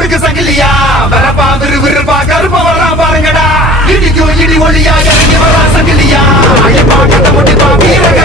முறுக்கு சங்கிலியா வரப்பா விறுவிறுப்பா கருப்ப வர்றான் பாருங்கடா இடிக்கும் இடி ஒளியா இறங்கி வரா சங்கிலியா அழிப்பா கட்ட முடிப்பா வீரக